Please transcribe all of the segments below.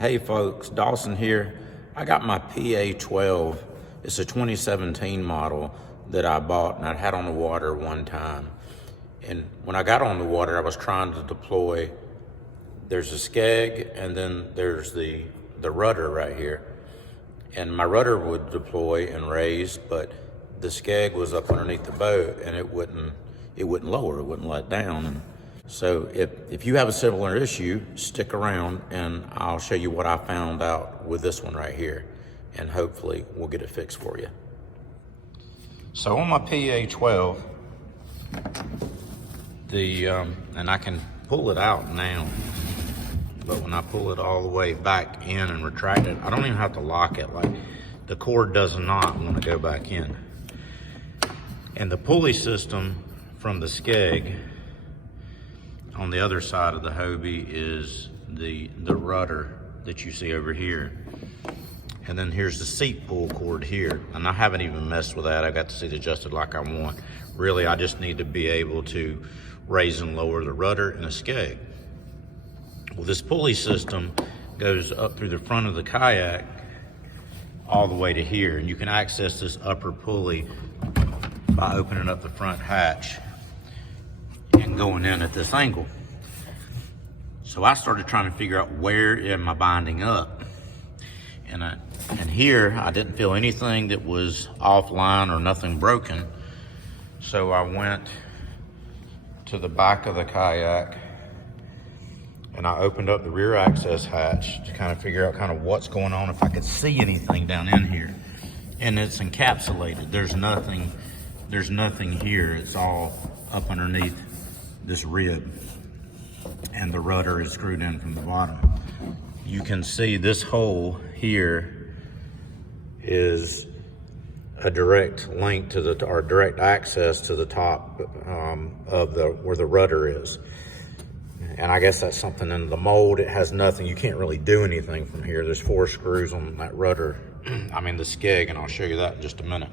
Hey folks, Dawson here. I got my PA-12. It's a 2017 model that I bought and I had on the water one time. And when I got on the water, I was trying to deploy. There's a SKEG and then there's the rudder right here. And my rudder would deploy and raise, but the SKEG was up underneath the boat and it wouldn't lower, it wouldn't let down. And so if you have a similar issue, stick around and I'll show you what I found out with this one right here, and hopefully we'll get it fixed for you. So on my PA-12, and I can pull it out now, but when I pull it all the way back in and retract it, I don't even have to lock it. Like, the cord does not want to go back in. And the pulley system from the SKEG on the other side of the Hobie is the rudder that you see over here. And then here's the seat pull cord here. And I haven't even messed with that. I got the seat adjusted like I want. Really, I just need to be able to raise and lower the rudder and the SKEG. Well, this pulley system goes up through the front of the Kayak all the way to here. And you can access this upper pulley by opening up the front hatch and going in at this angle. So I started trying to figure out, where am I binding up? And here I didn't feel anything that was offline or nothing broken. So I went to the back of the Kayak and I opened up the rear access hatch to kind of figure out kind of what's going on, if I could see anything down in here. And it's encapsulated. There's nothing here. It's all up underneath this rib, and the rudder is screwed in from the bottom. You can see this hole here is a direct link to or direct access to the top of where the rudder is. And I guess that's something in the mold. It has nothing. You can't really do anything from here. There's 4 screws on that rudder, I mean the SKEG, and I'll show you that in just a minute.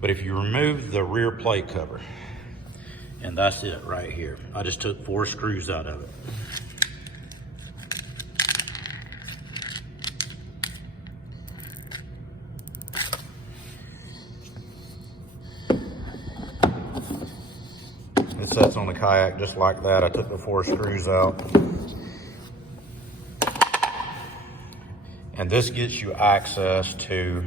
But if you remove the rear plate cover, and that's it right here. I just took 4 screws out of it. It sits on the Kayak just like that. I took the 4 screws out. And this gets you access to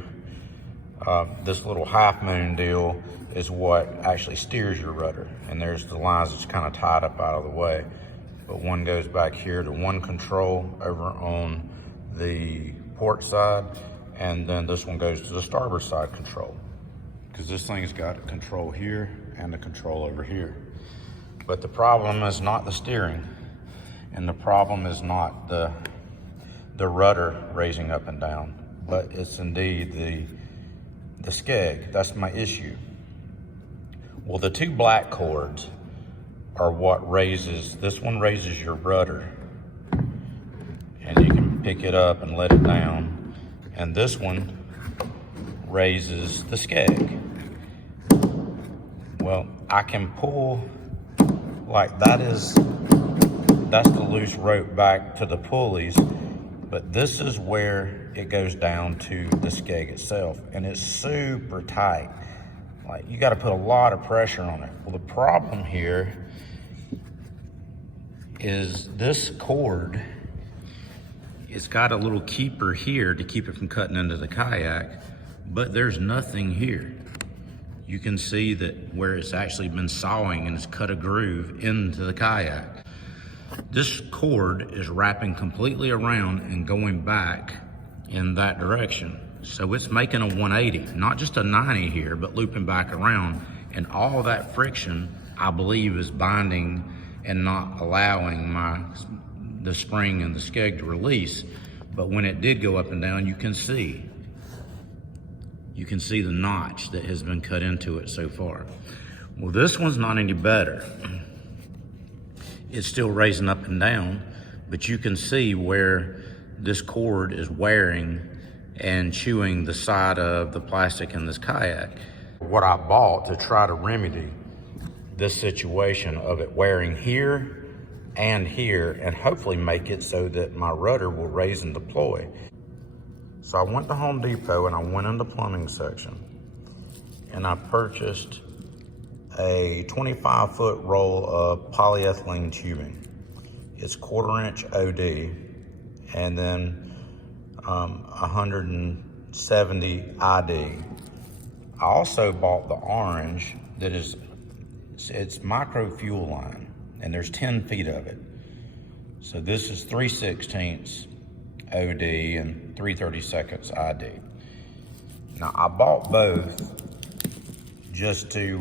this little half moon deal is what actually steers your rudder. And there's the lines that's kind of tied up out of the way. But one goes back here to one control over on the port side, and then this one goes to the starboard side control. Because this thing's got a control here and a control over here. But the problem is not the steering, and the problem is not the rudder raising up and down, but it's indeed the SKEG. That's my issue. Well, the 2 black cords are what raises, this one raises your rudder, and you can pick it up and let it down, and this one raises the SKEG. Well, I can pull, like that's the loose rope back to the pulleys, but this is where it goes down to the SKEG itself, and it's super tight. Like, you got to put a lot of pressure on it. Well, the problem here is this cord, it's got a little keeper here to keep it from cutting into the Kayak, but there's nothing here. You can see that where it's actually been sawing and it's cut a groove into the Kayak. This cord is wrapping completely around and going back in that direction. So it's making a 180, not just a 90 here, but looping back around. And all that friction, I believe, is binding and not allowing the spring and the SKEG to release. But when it did go up and down, you can see the notch that has been cut into it so far. Well, this one's not any better. It's still raising up and down, but you can see where this cord is wearing and chewing the side of the plastic in this Kayak. What I bought to try to remedy this situation of it wearing here and here, and hopefully make it so that my rudder will raise and deploy. So I went to Home Depot and I went in the plumbing section and I purchased a 25-foot roll of polyethylene tubing. It's 1/4 inch OD and then 170 ID. I also bought the orange that is, it's micro fuel line, and there's 10 feet of it. So this is 3/16 OD and 3/32 ID. Now I bought both just to,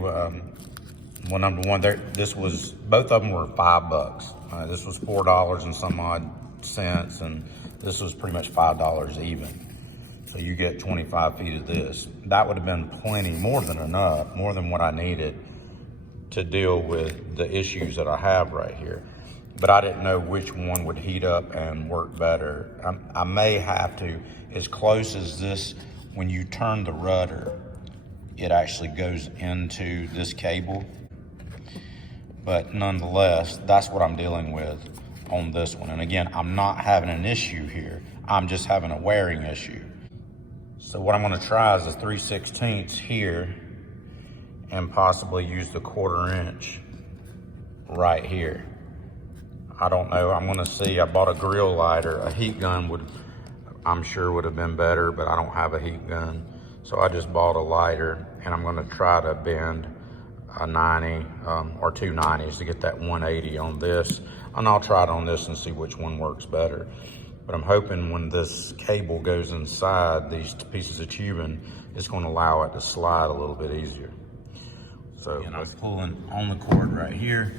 well, number one, both of them were $5. This was $4 and some odd cents, and this was pretty much $5 even. So you get 25 feet of this. That would have been plenty, more than enough, more than what I needed to deal with the issues that I have right here. But I didn't know which one would heat up and work better. I may have to, as close as this, when you turn the rudder, it actually goes into this cable. But nonetheless, that's what I'm dealing with on this one. And again, I'm not having an issue here. I'm just having a wearing issue. So what I'm gonna try is a 3/16 here and possibly use the 1/4 inch right here. I don't know, I'm gonna see. I bought a grill lighter. A heat gun I'm sure would have been better, but I don't have a heat gun. So I just bought a lighter and I'm gonna try to bend a 90 or 2 90s to get that 180 on this. And I'll try it on this and see which one works better. But I'm hoping when this cable goes inside these pieces of tubing, it's gonna allow it to slide a little bit easier. So I'm pulling on the cord right here,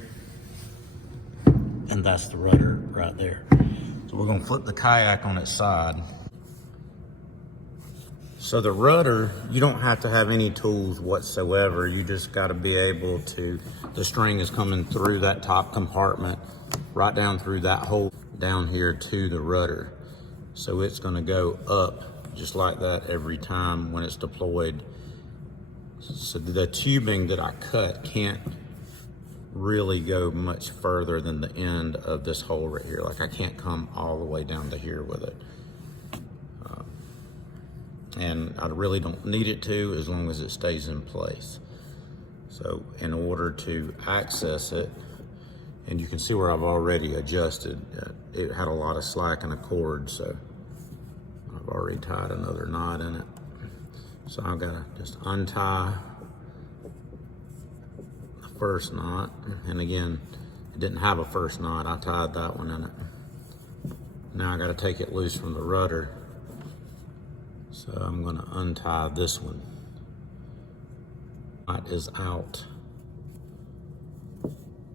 and that's the rudder right there. So we're gonna flip the Kayak on its side. So the rudder, you don't have to have any tools whatsoever. You just gotta be able to, the string is coming through that top compartment, right down through that hole down here to the rudder. So it's gonna go up just like that every time when it's deployed. So the tubing that I cut can't really go much further than the end of this hole right here. Like I can't come all the way down to here with it. And I really don't need it to, as long as it stays in place. So in order to access it, and you can see where I've already adjusted, it had a lot of slack in the cord, so I've already tied another knot in it. So I've got to just untie the first knot. And again, it didn't have a first knot. I tied that one in it. Now I got to take it loose from the rudder. So I'm going to untie this one. Knot is out.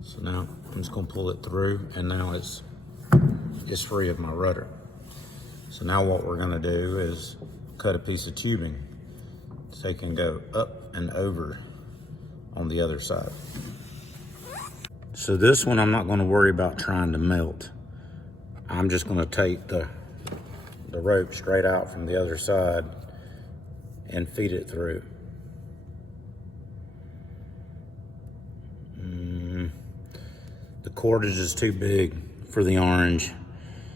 So now I'm just going to pull it through, and now it's free of my rudder. So now what we're going to do is cut a piece of tubing so it can go up and over on the other side. So this one I'm not going to worry about trying to melt. I'm just going to take the rope straight out from the other side and feed it through. The cordage is too big for the orange,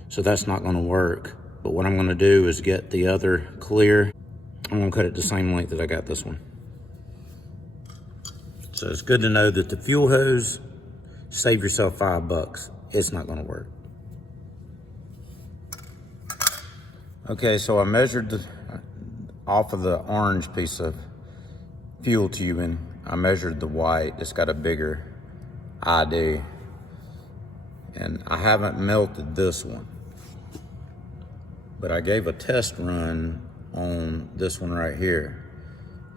so that's not going to work. But what I'm going to do is get the other clear. I'm going to cut it the same length that I got this one. So it's good to know that the fuel hose, save yourself $5. It's not going to work. Okay, so I measured off of the orange piece of fuel tubing, I measured the white. It's got a bigger ID. And I haven't melted this one, but I gave a test run on this one right here,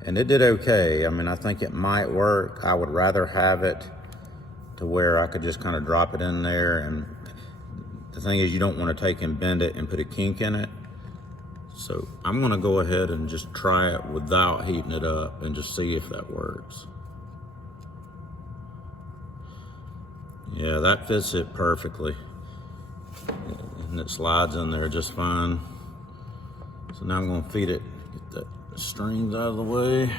and it did okay. I mean, I think it might work. I would rather have it to where I could just kind of drop it in there, and the thing is, you don't want to take and bend it and put a kink in it. So I'm gonna go ahead and just try it without heating it up and just see if that works. Yeah, that fits it perfectly. And it slides in there just fine. So now I'm gonna feed it, get the strings out of the way.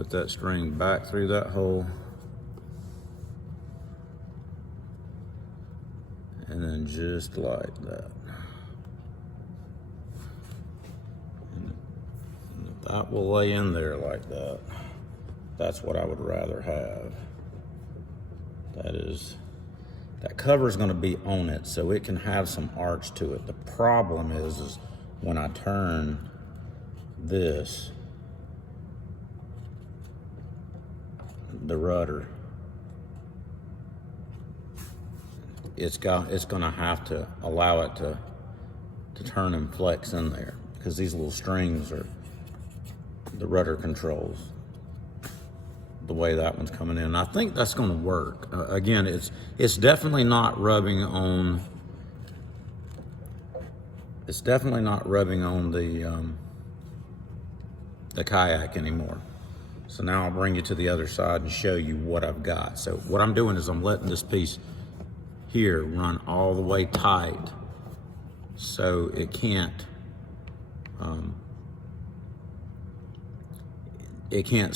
Put that string back through that hole. And then just like that. And that will lay in there like that. That's what I would rather have. That cover is going to be on it, so it can have some arch to it. The problem is when I turn this, the rudder, it's going to have to allow it to turn and flex in there, because these little strings are the rudder controls the way that one's coming in. And I think that's going to work. Again, it's definitely not rubbing on. It's definitely not rubbing on the Kayak anymore. So now I'll bring you to the other side and show you what I've got. So what I'm doing is I'm letting this piece here run all the way tight, so it can't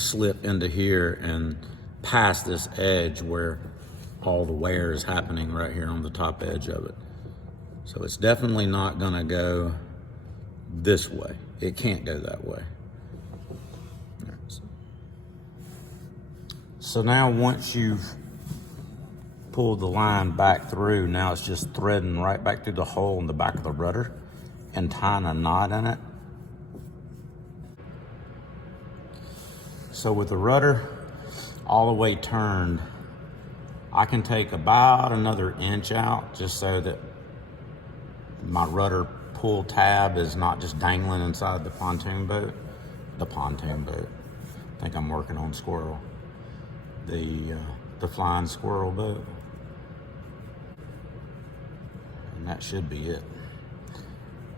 slip into here and past this edge where all the wear is happening right here on the top edge of it. So it's definitely not gonna go this way. It can't go that way. So now once you've pulled the line back through, now it's just threading right back through the hole in the back of the rudder and tying a knot in it. So with the rudder all the way turned, I can take about another inch out just so that my rudder pull tab is not just dangling inside the pontoon boat. I think I'm working on squirrel. The flying squirrel boat. And that should be it.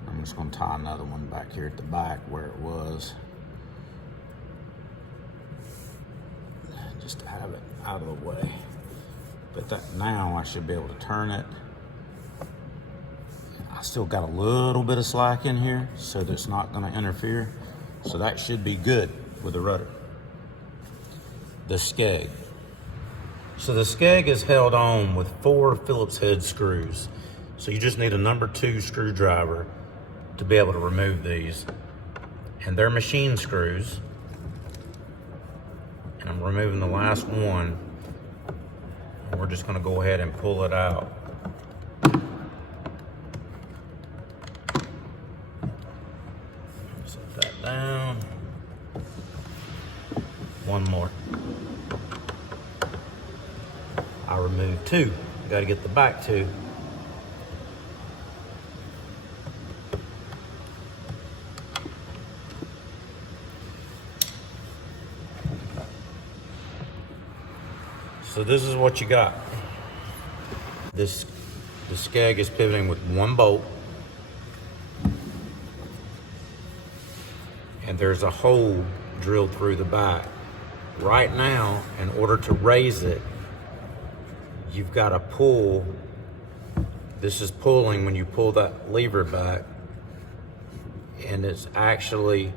I'm just going to tie another one back here at the back where it was, just to have it out of the way. But that, now I should be able to turn it. I still got a little bit of slack in here, so that it's not going to interfere. So that should be good with the rudder. The SKEG. So the SKEG is held on with 4 Phillips head screws. So you just need a number 2 screwdriver to be able to remove these. And they're machine screws. And I'm removing the last one. And we're just gonna go ahead and pull it out. Set that down. One more. I removed 2. Got to get the back 2. So this is what you got. The SKEG is pivoting with 1 bolt. And there's a hole drilled through the back. Right now, in order to raise it, you've got to pull. This is pulling when you pull that lever back, and it's actually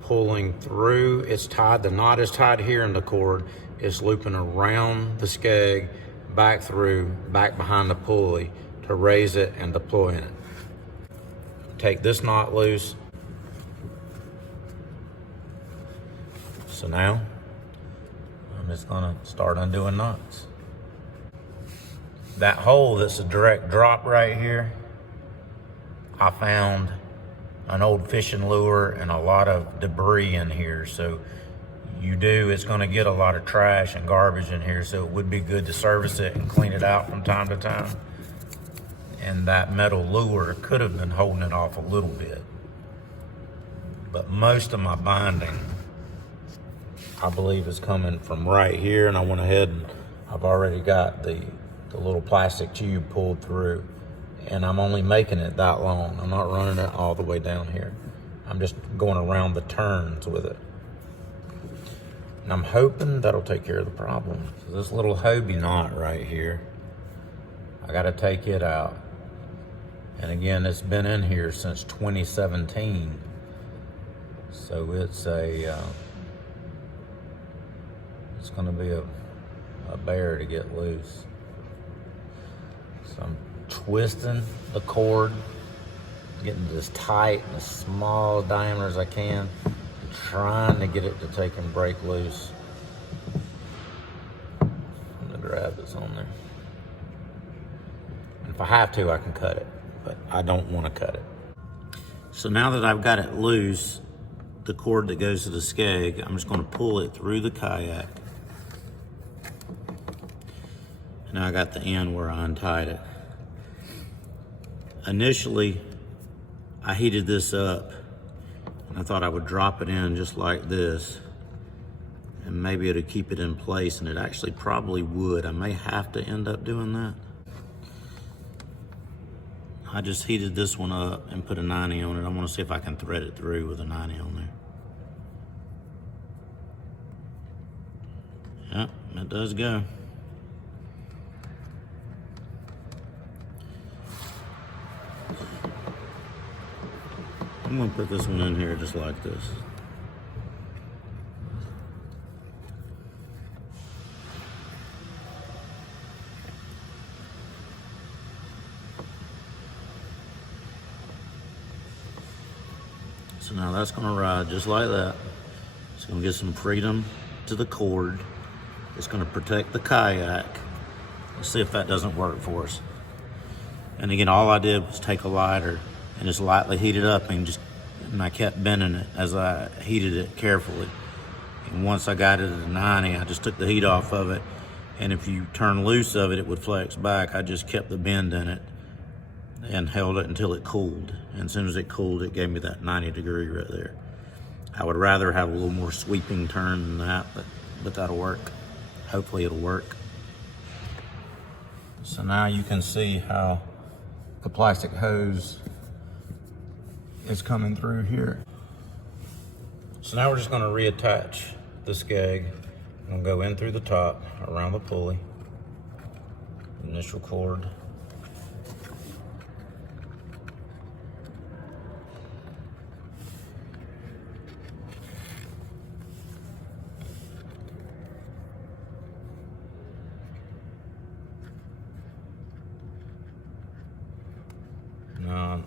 pulling through. It's tied, the knot is tied here in the cord. It's looping around the SKEG, back through, back behind the pulley to raise it and deploy it. Take this knot loose. So now, I'm just gonna start undoing knots. That hole that's a direct drop right here, I found an old fishing lure and a lot of debris in here. So it's gonna get a lot of trash and garbage in here. So it would be good to service it and clean it out from time to time. And that metal lure could have been holding it off a little bit. But most of my binding, I believe, is coming from right here. And I went ahead and I've already got the little plastic tube pulled through, and I'm only making it that long. I'm not running it all the way down here. I'm just going around the turns with it. And I'm hoping that'll take care of the problem. So this little Hobie knot right here, I gotta take it out. And again, it's been in here since 2017. So it's It's gonna be a bear to get loose. So I'm twisting the cord, getting it as tight and as small diameter as I can, trying to get it to take and break loose from the grab that's on there. And if I have to, I can cut it, but I don't want to cut it. So now that I've got it loose, the cord that goes to the skeg, I'm just going to pull it through the kayak. Now I got the end where I untied it. Initially, I heated this up and I thought I would drop it in just like this and maybe it'll keep it in place, and it actually probably would. I may have to end up doing that. I just heated this one up and put a 90 on it. I want to see if I can thread it through with a 90 on there. Yep, it does go. I'm gonna put this one in here just like this. So now that's gonna ride just like that. It's gonna get some freedom to the cord. It's gonna protect the kayak. Let's see if that doesn't work for us. And again, all I did was take a lighter and just lightly heat it up, and I kept bending it as I heated it carefully. And once I got it at a 90, I just took the heat off of it. And if you turn loose of it, it would flex back. I just kept the bend in it and held it until it cooled. And as soon as it cooled, it gave me that 90 degree right there. I would rather have a little more sweeping turn than that, but that'll work. Hopefully it'll work. So now you can see how the plastic hose is coming through here. So now we're just gonna reattach the skeg. I'm gonna go in through the top, around the pulley, initial cord.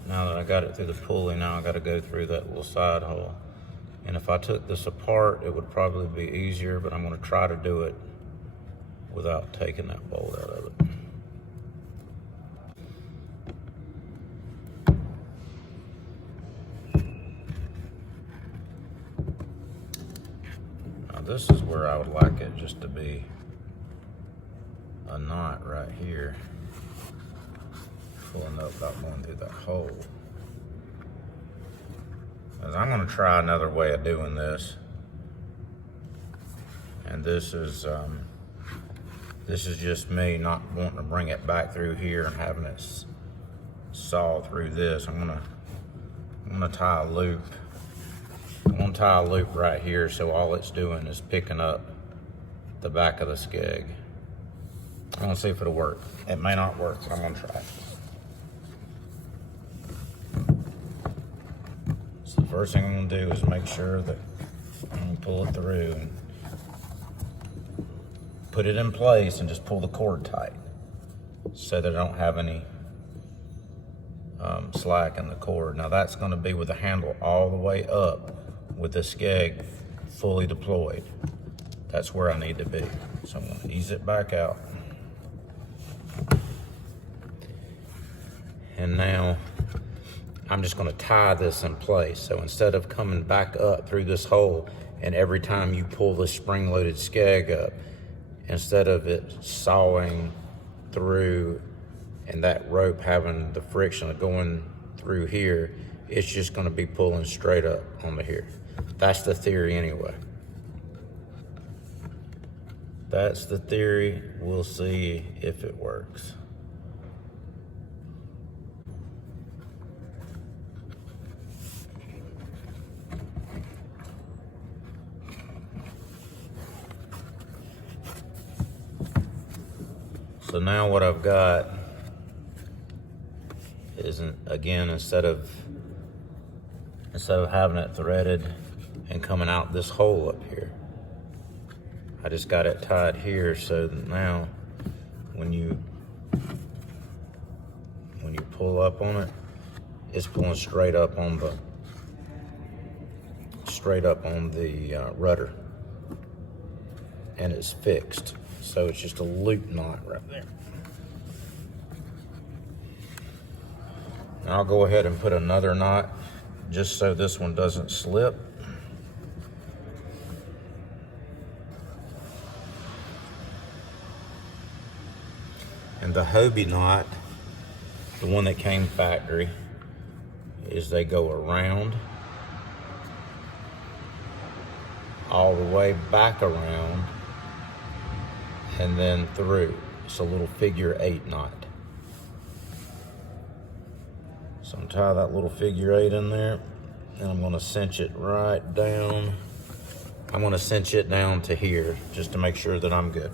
Now that I got it through the pulley, now I got to go through that little side hole. And if I took this apart, it would probably be easier, but I'm going to try to do it without taking that bolt out of it. Now this is where I would like it just to be a knot right here. Pulling up without going through that hole. Because I'm going to try another way of doing this, and this is just me not wanting to bring it back through here and having it saw through this. I'm gonna tie a loop. I'm gonna tie a loop right here, so all it's doing is picking up the back of the skeg. I'm gonna see if it'll work. It may not work, but I'm gonna try it. So the first thing I'm gonna do is make sure that I'm gonna pull it through and put it in place and just pull the cord tight so that I don't have any slack in the cord. Now that's gonna be with the handle all the way up with the skeg fully deployed. That's where I need to be. So I'm gonna ease it back out. And now I'm just gonna tie this in place. So instead of coming back up through this hole, and every time you pull the spring-loaded skeg up, instead of it sawing through and that rope having the friction of going through here, it's just gonna be pulling straight up onto here. That's the theory anyway. That's the theory. We'll see if it works. So now what I've got is, again, instead of having it threaded and coming out this hole up here, I just got it tied here so that now when you pull up on it, it's pulling straight up on the rudder, and it's fixed. So it's just a loop knot right there. Now I'll go ahead and put another knot just so this one doesn't slip. And the Hobie knot, the one that came factory, is they go around, all the way back around, and then through. It's a little figure 8 knot. So I'm tie that little figure 8 in there, and I'm gonna cinch it right down. I'm gonna cinch it down to here just to make sure that I'm good.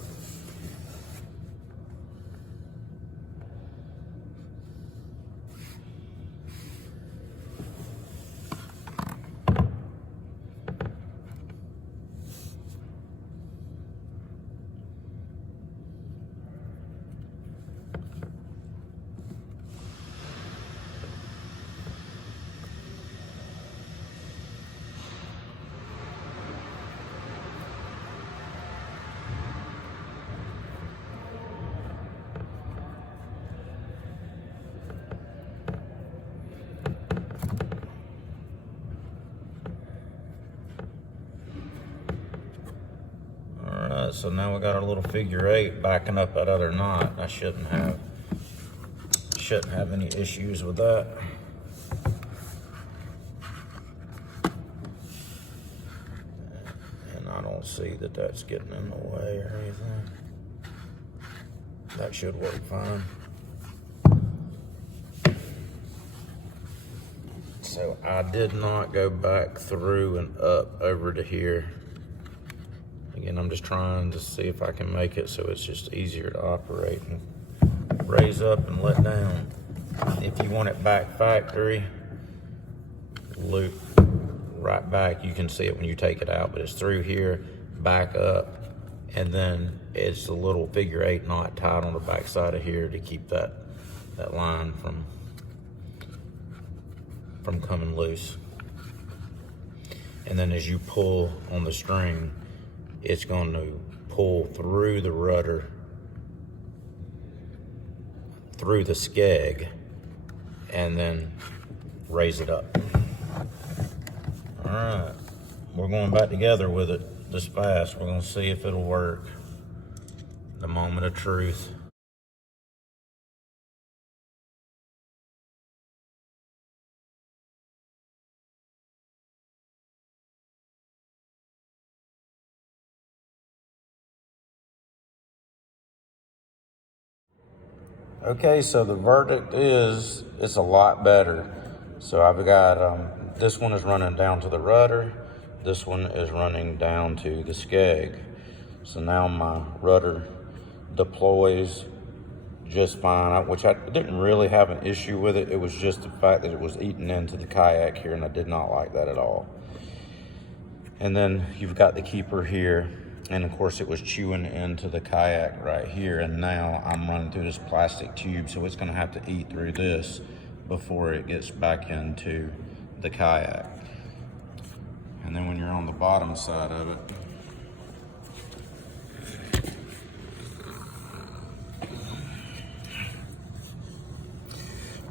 So now we got our little figure 8 backing up that other knot. I shouldn't have any issues with that. And I don't see that that's getting in the way or anything. That should work fine. So I did not go back through and up over to here. Again, I'm just trying to see if I can make it so it's just easier to operate and raise up and let down. If you want it back factory, loop right back. You can see it when you take it out, but it's through here, back up, and then it's a little figure 8 knot tied on the back side of here to keep that line from coming loose. And then as you pull on the string, it's going to pull through the rudder, through the skeg, and then raise it up. All right, we're going back together with it this fast. We're going to see if it'll work. The moment of truth. Okay, so the verdict is it's a lot better. So I've got, this one is running down to the rudder. This one is running down to the skeg. So now my rudder deploys just fine, which I didn't really have an issue with it. It was just the fact that it was eating into the kayak here, and I did not like that at all. And then you've got the keeper here. And of course it was chewing into the kayak right here, and now I'm running through this plastic tube, so it's gonna have to eat through this before it gets back into the kayak. And then when you're on the bottom side of it,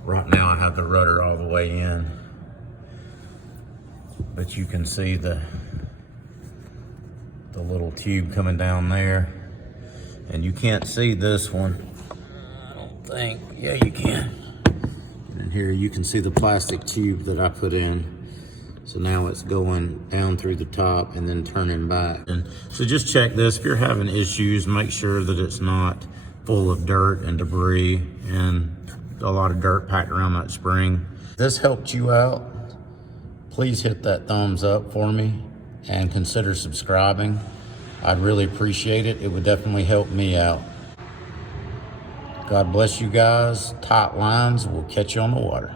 right now I have the rudder all the way in, but you can see the little tube coming down there, and you can't see this one, I don't think. Yeah, you can. And here you can see the plastic tube that I put in. So now it's going down through the top and then turning back. And so just check this. If you're having issues, make sure that it's not full of dirt and debris and a lot of dirt packed around that spring. If this helped you out, please hit that thumbs up for me and consider subscribing. I'd really appreciate it. It would definitely help me out. God bless you guys. Tight lines. We'll catch you on the water.